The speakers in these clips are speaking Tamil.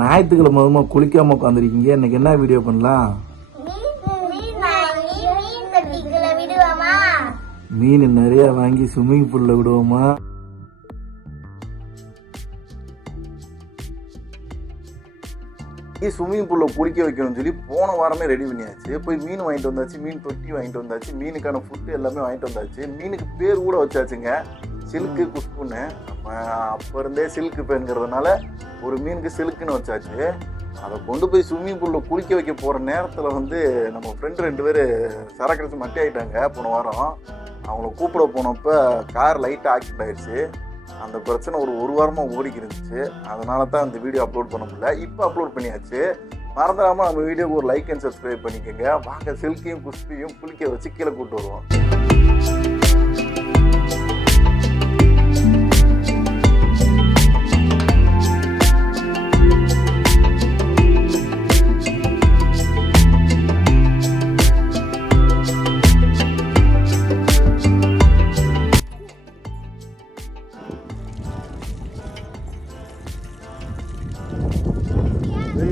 ஞாயிற்றுக்கிழமை குளிக்காம உட்காந்துருக்கீங்க. இன்னைக்கு என்ன வீடியோ பண்ணலாம்? மீன் நிறைய வாங்கி ஸ்விம்மிங் பூல்ல விடுவோமா? ஸ்விம்மிங் பூல்ல குளிக்க வைக்கணும்னு சொல்லி போன வாரமே ரெடி பண்ணியாச்சு. போய் மீன் வாங்கிட்டு வந்தாச்சு, மீன் தொட்டி வாங்கிட்டு வந்தாச்சு, மீனுக்கான ஃபுட்டு எல்லாமே வாங்கிட்டு வந்தாச்சு. மீனுக்கு பேர் கூட வச்சாச்சுங்க, சில்க்கு குஷ்புன்னு. நம்ம அப்போ இருந்தே சில்க்கு பேருங்கிறதுனால ஒரு மீனுக்கு சில்க்குன்னு வச்சாச்சு. அதை கொண்டு போய் ஸ்விம்மிங் பூலில் குளிக்க வைக்க போகிற நேரத்தில் நம்ம ஃப்ரெண்டு 2 பேர் சரக்கடிச்சு மட்டி ஆகிட்டாங்க. போன வாரம் அவங்கள கூப்பிட போனப்போ கார் லைட்டாக ஆக்சிடென்ட் ஆகிடுச்சு. அந்த பிரச்சனை ஒரு வாரமாக ஓடிக்கி இருந்துச்சு. அதனால தான் அந்த வீடியோ அப்லோட் பண்ண முடியல. இப்போ அப்லோட் பண்ணியாச்சு. மறந்துடாமல் நம்ம வீடியோக்கு ஒரு லைக் அண்ட் சப்ஸ்கிரைப் பண்ணிக்கோங்க. வாங்க சில்கையும் குஷ்பியும் குளிக்க வச்சு கீழே கூப்பிட்டு வருவோம்.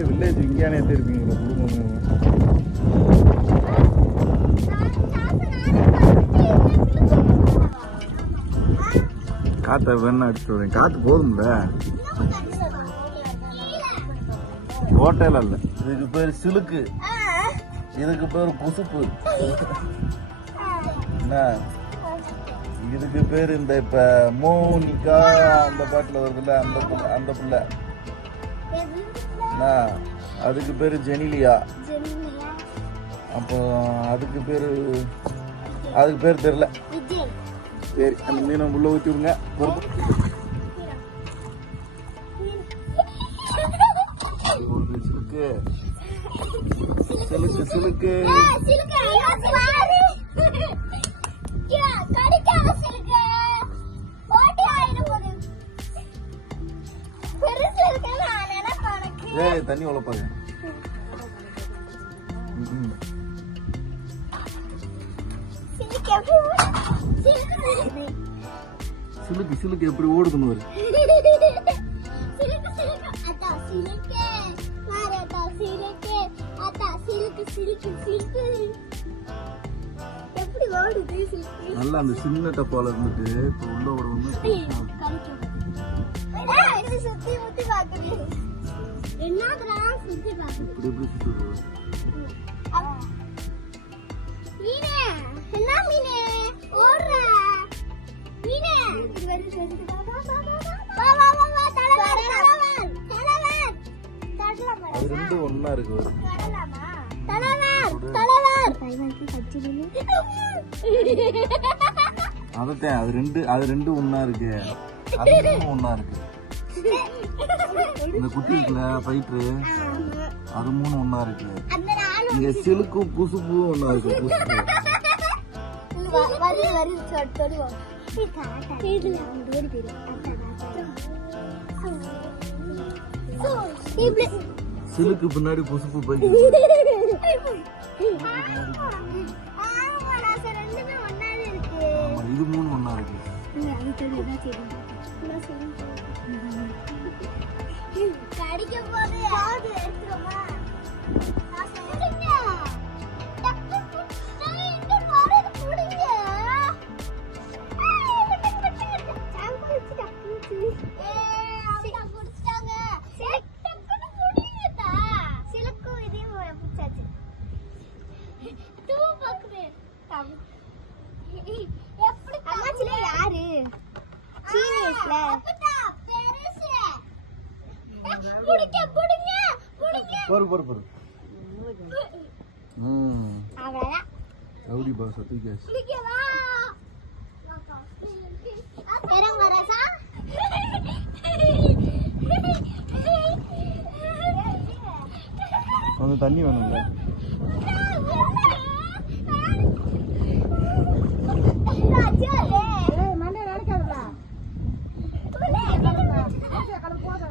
வில்லேஜ் இங்கேயானே இருப்பீங்களா குடும்பம்? காற்றை வேணா அடிச்சுட்டு வரேன். காற்று போதும்ல, ஹோட்டல் இல்லை. இதுக்கு பேர் சிலுக்கு, இதுக்கு பேர் புசுப்பு, என்ன இதுக்கு பேர் இந்த இப்ப மோனிகா அந்த பாட்டில் வருதுல்ல, அந்த பிள்ளை, அதுக்கு பேரு ஜெனிலியா. அப்போ அதுக்கு பேர் தெரியல. சரி, அந்த மீனை உள்ள ஊற்றி விடுங்க. சிலுக்கு சிலுக்கு ஏய், தண்ணி உழப்பாங்க. சிலுக்கு சிலுக்கு எப்படி ஓடுதுன்னு வரும். நல்லா அந்த சின்ன டப்பால இருந்துட்டு இப்ப உள்ள ஓடுவோம்னா அது ரெண்டும் ஒன்னா இருக்கு. அதத்தான் அது ரெண்டும் ஒன்னா இருக்கு. அது ஒன்னா இருக்கு. இந்த குட்டி இருக்குல்ல ஃபைட்ரு, அது 3 ஒன்னா இருக்கு. இங்க சிலுக்கும் புசுப்பும் ஒன்னா இருக்கு. சிலுக்கு பின்னாடி புசுப்பு போய் இது 3 ஒன்னா இருக்கு. பொறு ரவுடி பாஸ் அத்திகேஸ் கொஞ்சம் தண்ணி வேணும்ல.